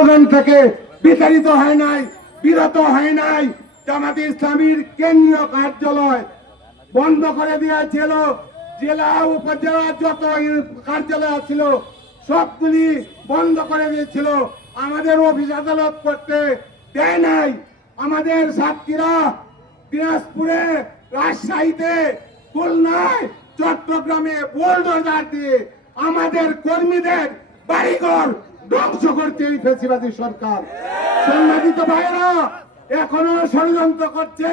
Slogan থেকে বিতাড়িত হয় নাই, বিরত হয় নাই। জামাতে ইসলামীর কেন্দ্রীয় কার্যালয় বন্ধ করে দিয়েছিল, জেলা উপজেলা যত কার্যালয় ছিল সবগুলি বন্ধ করে দিয়েছিল। আমাদের অফিস আদালত করতে দেয় নাই। আমাদের সাতক্ষীরা, দিনাজপুরে, রাজশাহীতে, খুলনায়, চট্টগ্রামে বুলডোজার দিয়ে আমাদের কর্মীদের বাড়িঘর ধ্বংস করছে এই ফ্যাসিবাদী সরকার। সাংবাদিক ভাইরা এখনো ষড়যন্ত্র করছে।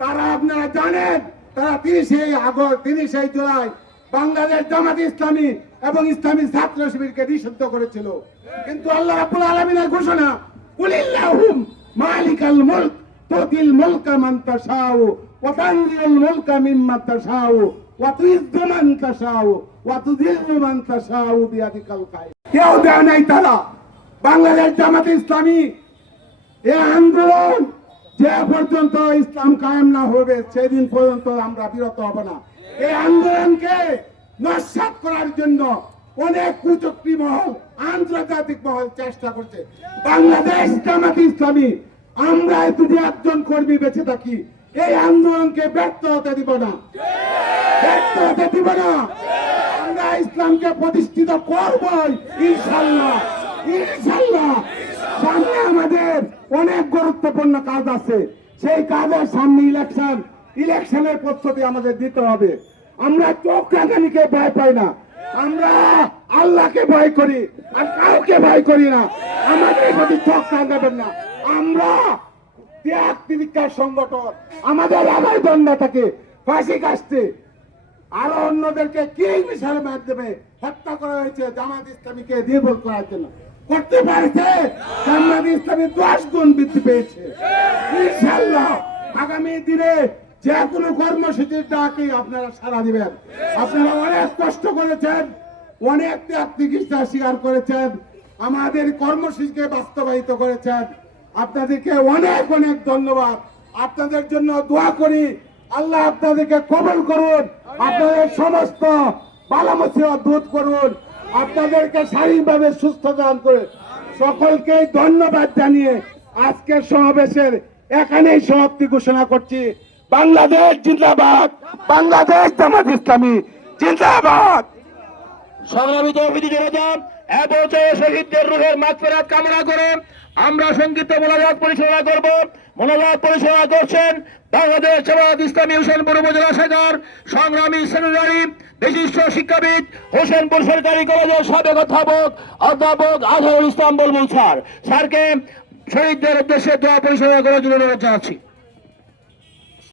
তারা, আপনারা জানেন, তারা 30 জুলাই বাংলাদেশ জামাত ইসলামী এবং ইসলামী ছাত্র শিবিরকে নিষিদ্ধ করেছিল। কিন্তু আল্লাহ রাব্বুল আলামিনের ঘোষণা, কুলিল্লাহুম মালিকাল মুলক তুতিল মুলকা মান তাশাউ ওয়া তানজিউল মুলকা মিম্মান তাশাউ ওয়া তুইজ্জু মান তাশাউ ওয়া তুযিল্লু মান তাশাউ বিয়াদিকাল খায়র। কেউ দেয় নাই তারা। বাংলাদেশ জামাত ইসলামী এই আন্দোলন যে পর্যন্ত ইসলাম কায়েম না হবে সেদিন পর্যন্ত আমরা বিরত হব না। এই আন্দোলনকে নস্যাৎ করার জন্য অনেক কুচক্রী মহল, আন্তর্জাতিক মহল চেষ্টা করছে। বাংলাদেশ জামাত ইসলামী আমরা যদি একজন কর্মী বেঁচে থাকি এই আন্দোলনকে ব্যর্থ হতে দিব না, ব্যর্থ হতে দিব না। আমরা ইসলামকে প্রতিষ্ঠিত করবই ইনশাআল্লাহ, ইনশাআল্লাহ। সামনে আমাদের অনেক গুরুত্বপূর্ণ কাজ আছে। সেই কাজের সামনে ইলেকশনের প্রস্তুতি আমাদের দিতে হবে। আমরা চোখ রাঙানিকে ভয় পাই না, আমরা আল্লাহকে ভয় করি আর কাউকে ভয় করি না। আমাদের প্রতি চোখ রাঙাবেন না। আমরা ত্যাগ তিতিক্ষার সংগঠন, আমাদের আদায় দণ্ড থাকে ফাঁসি কাটতে, আরো অন্যদেরকে কি মিশালের মাধ্যমে হত্যা করা হয়েছে জামাত ইসলামীকে দুর্বল করার জন্য। করতে পারছে জামাত ইসলামী 10 গুণ বৃদ্ধি পেয়েছে। ইনশাআল্লাহ আগামী দিনে যে কোনো কর্মসূচির ডাকে আপনারা সাড়া দিবেন। আপনারা অনেক কষ্ট করেছেন, অনেক ত্যাগ তিতিক্ষা স্বীকার করেছেন, আমাদের কর্মসূচিকে বাস্তবায়িত করেছেন। আপনাদেরকে অনেক অনেক ধন্যবাদ। আপনাদের জন্য দোয়া করি, আল্লাহ আপনাদেরকে কবুল করুন, আপনাদের সমস্ত বালা মুসিবত দূর করুন, আপনাদেরকে শারীরিকভাবে সুস্থ দান করে। সকলকে ধন্যবাদ জানিয়ে আজকের সমাবেশের এখানেই সমাপ্তি ঘোষণা করছি। বাংলাদেশ জিন্দাবাদ, বাংলাদেশ জামাত ইসলামী জিন্দাবাদ। সংগ্রামিত শহীদদের রুহের মাগফিরাত কামনা করে আমরা সংক্ষিপ্ত মোনাজাত পরিচালনা করব। মোনাজাত পরিচালনা করছেন বাংলাদেশ জামাত ইসলামী হোসেনপুর উপজেলা শাখার সংগ্রামী সেক্রেটারি, বিশিষ্ট শিক্ষাবিদ, হোসেনপুর সরকারি কলেজের সাবেক অধ্যাপক আজহারুল ইসলাম বুলবুল স্যারকে শহীদদের উদ্দেশ্যে দোয়া পরিচালনা করার জন্য অনুরোধ জানাচ্ছি।